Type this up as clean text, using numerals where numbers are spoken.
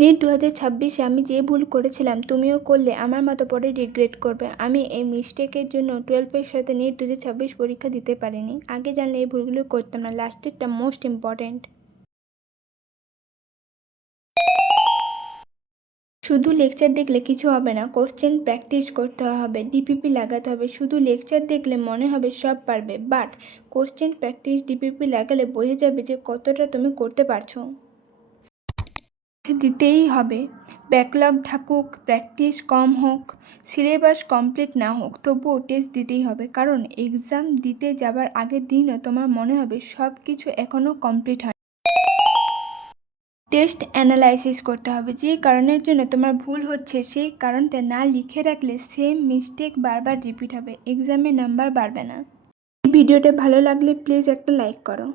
NEET 2026-এ আমি যে ভুল করেছিলাম তুমিও করলে আমার মতো পরে রিগ্রেট করবে। আমি এই মিস্টেকের জন্য 12-এর সাথে নিট 2026 পরীক্ষা দিতে পারিনি। আগে জানলে এই ভুলগুলো করতাম না। লাস্টেরটা মোস্ট ইম্পর্ট্যান্ট। শুধু লেকচার দেখলে কিছু হবে না, কোশ্চেন প্র্যাকটিস করতে হবে, ডিপিপি লাগাতে হবে। শুধু লেকচার দেখলে মনে হবে সব পারবে, বাট কোশ্চেন প্র্যাকটিস ডিপিপি লাগালে বোঝা যাবে যে কতটা তুমি করতে পারছো। দিতেই হবে, ব্যাকলগ থাকুক, প্র্যাকটিস কম হোক, সিলেবাস কমপ্লিট না হোক, তবুও টেস্ট দিতেই হবে। কারণ এক্সাম দিতে যাবার আগের দিনও তোমার মনে হবে সব কিছু এখনও কমপ্লিট হয়। টেস্ট অ্যানালাইসিস করতে হবে, যে কারণের জন্য তোমার ভুল হচ্ছে সেই কারণটা না লিখে রাখলে সেম মিস্টেক বারবার রিপিট হবে, এক্সামে নাম্বার বাড়বে না। এই ভিডিওটা ভালো লাগলে প্লিজ একটা লাইক করো।